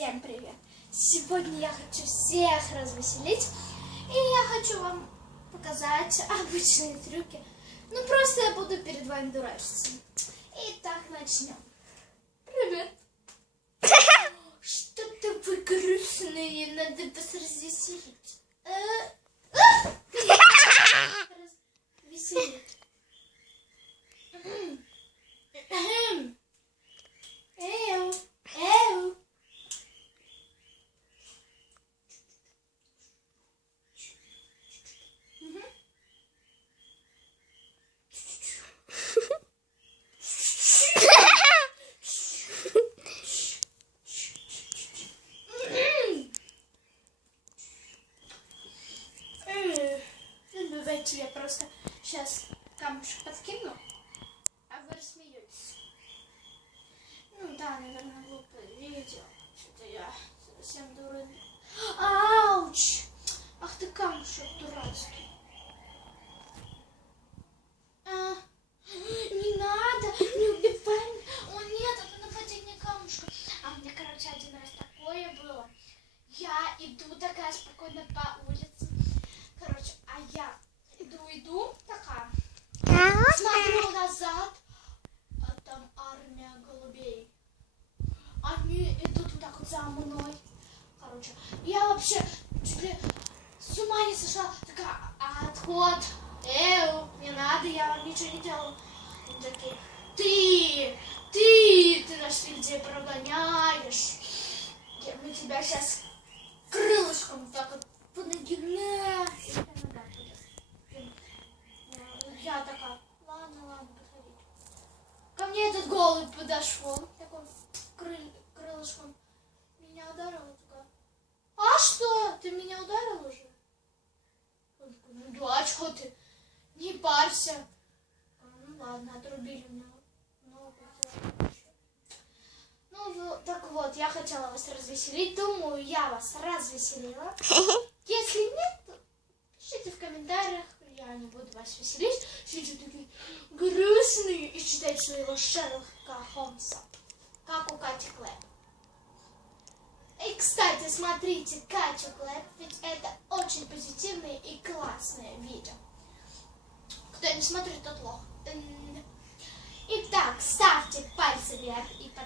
Всем привет! Сегодня я хочу всех развеселить, и я хочу вам показать обычные трюки. Ну, просто я буду перед вами дурачиться. Итак, начнем. Привет! Что-то вы грустные, надо вас развеселить. Э, а! Развеселить. Эхм. Эу, эу. Мгм. Эх, ну, Давайте я просто сейчас камушек подкину, а вы рассмеетесь. Ну да, наверное, глупое видео. Что-то я совсем дура. Ауч! Ах ты камушек дурацкий. А, не надо, не убивай меня. О нет, это нападение камушка. А мне, короче, один раз такое было. Я иду такая спокойно по улице. Иду, такая. Смотрю назад, а там армия голубей. Они идут вот так вот за мной. Короче, я вообще чуть ли с ума не сошла. Такая, «А, отход. Эу, не надо, я вам ничего не делала. Они такие, ты, ты нас людей прогоняешь. Я- Мы тебя сейчас крылышком так вот по ноге на. И такая нога будет. Блин. Ну, Я такая, ладно, ладно, подходите. Ко мне этот голубь подошел, такой крыль- крылышком. Меня ударил, такая. А что? Ты меня ударил уже? Он такой, ну да, что ты? Не парься. А, Ну ладно, отрубили мне ногу. Ну, вот, так вот, я хотела вас развеселить. Думаю, я вас развеселила. не буду вас веселить. Сидите такие грустные и читать своего Шерлока Холмса. Как у Кати Клэп. И, кстати, смотрите Катю Клэп, ведь это очень позитивное и классное видео. Кто не смотрит, тот лох. Итак, ставьте пальцы вверх и